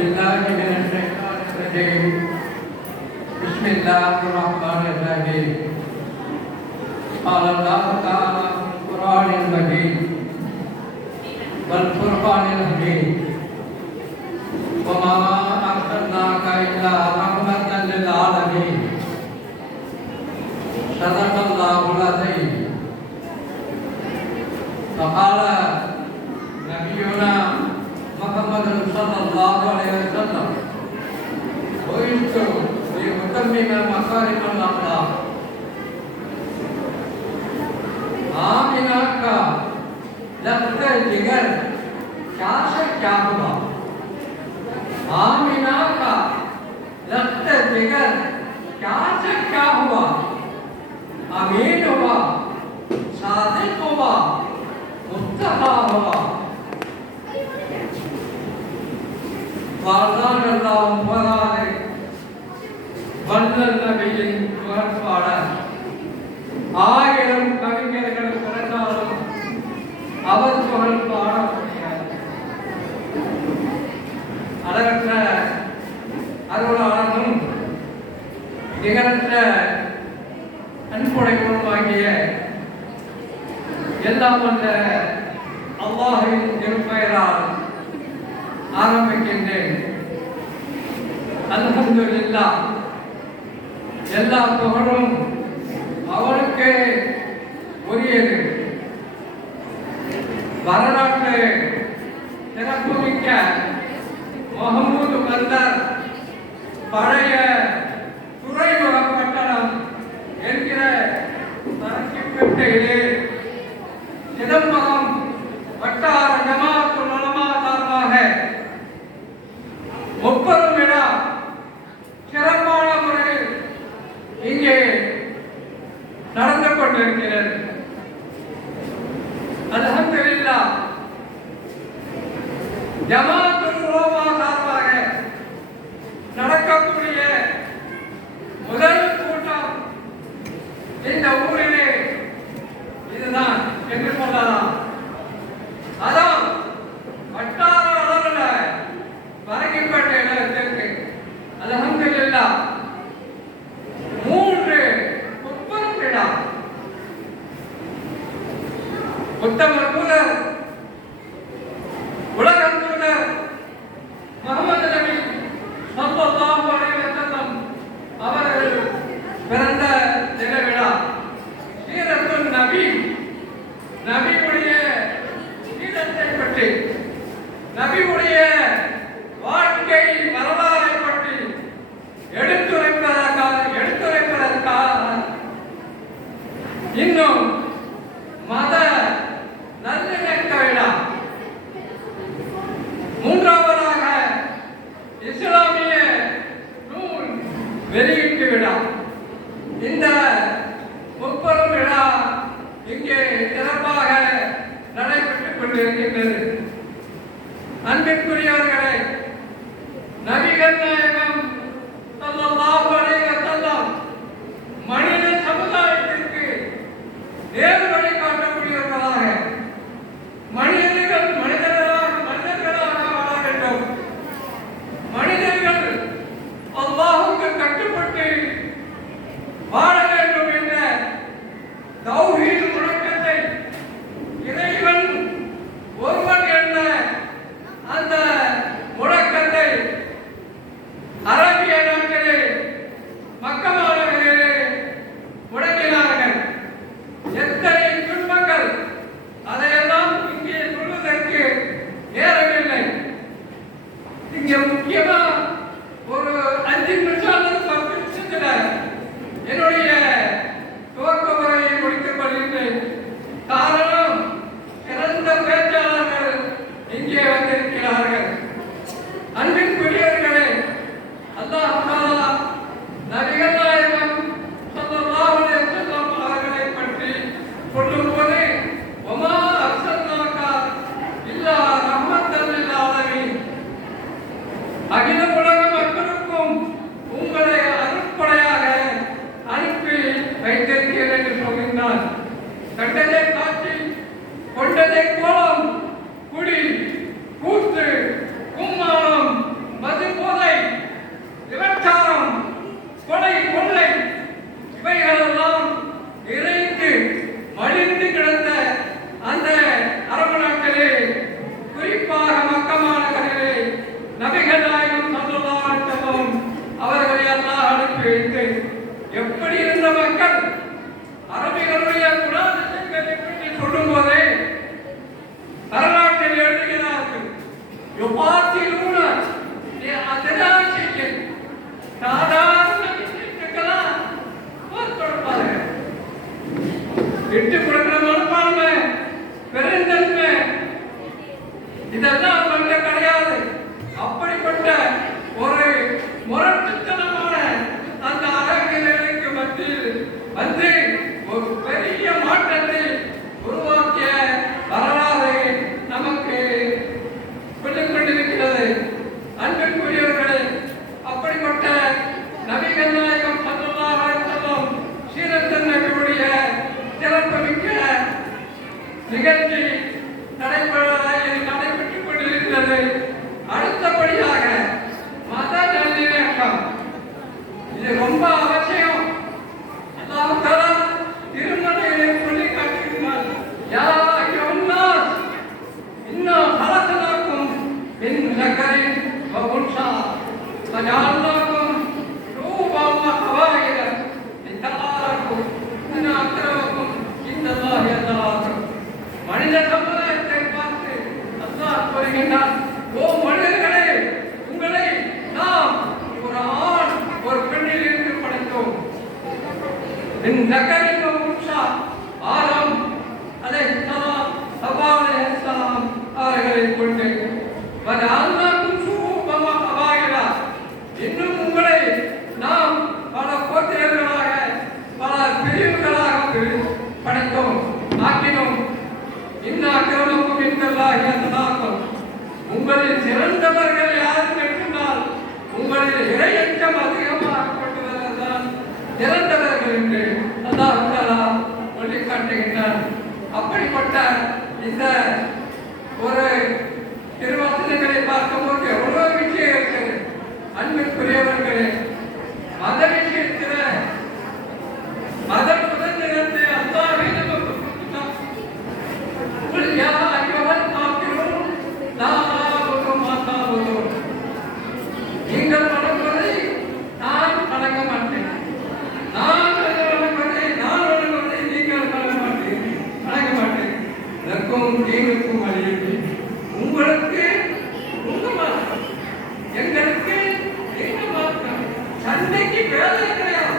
بالله من الشيطان الرجيم بسم الله الرحمن الرحيم قال الله تعالى في القرآن المجيد والفرقان الحميد وما أرسلناك إلا رحمة للعالمين صدق الله العظيم فقال نبينا محمد صلى الله عليه وسلم بعثت لأتمم مكارم الأخلاق आमिना का लगता जिगर क्या से क्या हुआ आमिना का लगता जिगर क्या से क्या हुआ अमीन हुआ सादिक हुआ मुस्तफा हुआ वाज़ान अल्लाह फराने वल्लल नबीन वरफाड़ा ஆயிரம் கவிஞர்கள் பிறந்தாலும் அவர் புகழ் பாட முடியாது. அளவற்ற அருளாளனும் நிகரற்ற அன்புடையவனுமாகிய எல்லாம் வந்த அல்லாஹ்வின் திருப்பெயரால் ஆரம்பிக்கின்றேன். அல்ஹம்துலில்லாஹ், எல்லா புகழும் அவனுக்கு உரியது. வரலாற்று சிறப்புமிக்க முகமது பந்தர் பழைய துறைமுக பட்டணம் என்கிற தரக்கிப்பேட்டையிலே சிதம்பரம் வட்டார ஜமாத்துல் உலமா சார்பாக முப்பெரும் விழா சிறப்பான முறையில் இங்கே நடந்து கொண்டிருக்கிறது. அல்ஹம்துலில்லாஹ், ஜமாத்துல் உலமா சார்பாக நடக்கக்கூடிய முதல் கூட்டம் இந்த ஊரிலே இதுதான் என்று சொல்லலாம். அதான் வட்டார அளவில் வரங்கிப்பேட்டையில் இருக்கு. அல்ஹம்துலில்லாஹ், உத்தமர் தூதர், உலகம் தூதர் முஹம்மது நபி ஸல்லல்லாஹு அலைஹி வஸல்லம் அவர்கள் பிறந்த தின விழா. சீரத்துன் நபி, நபியுடைய சீரத்தை பற்றி, நபியுடைய வாழ்க்கை வரலாறை பற்றி எடுத்துரைப்பதற்காக இன்னும் மத நல்லிணக்க விழா. மூன்றாவதாக இஸ்லாமிய நூல் வெளியீட்டு விழா. இந்த முப்பெரும் விழா இங்கே சிறப்பாக நடைபெற்றுக் கொண்டிருக்கின்றது. அன்பிற்குரியவர்களே, நபிகள் நாயகம் ஸல்லல்லாஹு அலைஹி வஸல்லம் மனித சமுதாயத்திற்கு நேர் வழி காட்டக்கூடியவர்களாக மனிதர்கள் மனிதர்களாக வாழ வேண்டும். மனிதர்கள் அல்லாஹ்வுக்கு கட்டுப்பட்டு வாழ வேண்டும் என்ற தௌஹீத் முழக்கத்தை, இறைவன் ஒருவன் என்ற அந்த முழக்கத்தை அரபிய நாட்டிலே மக்கமானவர்களே முழங்கினார்கள். எத்தனை துன்பங்கள், அதையெல்லாம் இங்கே சொல்வதற்கு நேரமில்லை. இங்கே முக்கியமா ஒரு 5 நிமிஷம் அல்லது 10 நிமிஷத்துல என்னுடைய துவக்க உரையை முடித்துக் கொள்கின்றேன். காரணம், சிறந்த பேச்சாளர்கள் இங்கே வந்திருக்கிறார்கள். அன்பிற்குரியவர்களே, அல்லாஹ் தஆலா நபிகள் நாயகம் ஸல்லல்லாஹு அலைஹி வஸல்லம் அவர்களை பற்றி சொல்லும்போது வமா அர்சல்னாக இல்லா ரஹ்மத்தல் லில் ஆலமீன், அகில உலக மக்களுக்கும் உங்களை அருட்கொடையாக அனுப்பி வைத்திருக்கிறேன் என்று சொல்கின்றார். கண்டதை காட்சி, கொண்டதை கோலம், குடி, கூத்து, கும்மாளம், மத எப்படி இருந்த மக்கள் அரபிகளுடைய குணாதிசயங்களை பற்றி சொல்லும் போதே வரலாற்றில் எழுதுகிறார்கள். யுபாத்திலூன அதனாசியில் சாதாரண விஷயத்துக்கெல்லாம் கொடுப்பாங்க. விட்டு கொடுக்கிற மனப்பான்மை, பெருந்தன்மை இதெல்லாம் அவங்க கிடையாது. அப்படிப்பட்ட ஒரு முரட்டுத்தனமான அந்த அரபியலுக்கு மத்தியில் வந்து ஒரு பெரிய மாற்றத்தை உருவாக்கிய வரலாறு நமக்கு சொல்லிக் கொண்டிருக்கிறது. அன்பிற்குரியவர்களே, அப்படிப்பட்ட நபிகள் நாயகம் ஸல்லல்லாஹு அலைஹி வஸல்லம் சீரத் நபியுடைய சிறப்புமிக்க நிகழ்ச்சி நடைபெற்றுக் கொண்டிருக்கிறது. அடுத்தபடியாக மத நல்லிணக்கம், இது ரொம்ப அவசியம். அல்லாஹ் தஆலா திருமறையிலே சொல்லி காட்டுகிறார். யா அய்யுஹன்னாஸ் இன்னா ஹலக்னாக்கும் மின் ஸக்கரின் வ உன்ஸா வஜஅல்னாக்கும் ஷுஅபன் வ கபாயில லிதஆரஃபு இன்னா அக்ரமக்கும் இன்தல்லாஹி அத்காக்கும். மனித சமுதாயத்தை பார்த்து அல்லாஹ் கூறுகின்றான், ஓ மனிதர்களே, உங்களை நாம் ஒரு ஆண் ஒரு பெண்ணில் இருந்து படைத்தோம். மின் ஸக்கரின் வ உன்ஸா, ஆதம் அலைஹிஸ்ஸலாம் ஹவ்வா அலைஹிஸ்ஸலாம் அவர்களை கொண்டு வஜஅல்னாக்கும் ஷுஅபன் வ கபாயில, இன்னும் உங்களை நாம் பல கோத்திரங்களாக பல பிரிவுகளாக படைத்தோம், ஆக்கினோம். இன்னா அக்ரமக்கும் இன்தல்லாஹி அத்காக்கும், உங்களில் சிறந்தவர்கள் யார் என்றால் உங்களில் இறையச்சம் அதிகமாக கொண்டவர்கள்தான் சிறந்தவர்கள் என்று அல்லாஹ் தஆலா சொல்லிக் காட்டுகின்றார். அப்படிப்பட்ட இந்த ஒரு திருவசனங்களை பார்க்கும்போது எவ்வளவு விஷயம் இருக்கிறது. அன்பிற்குரியவர்களே, மத விஷயத்தில் மத சுதந்திரத்தை அல்லாஹ்வே நமக்கு கொடுத்தார். குல் யா அய்யுஹல் காஃபிரூன் லா அஅபுது மா தஅபுதூன், நீங்கள் வணங்குவதை நான் வணங்க மாட்டேன், நான் வணங்குவதை நீங்கள் வணங்க மாட்டேன். லக்கும் தீனுக்கும் வலிய தீன், உங்களுக்கு உங்க மார்க்கம், எங்களுக்கு எங்க மார்க்கம். சண்டைக்கு வேலை கிடையாது.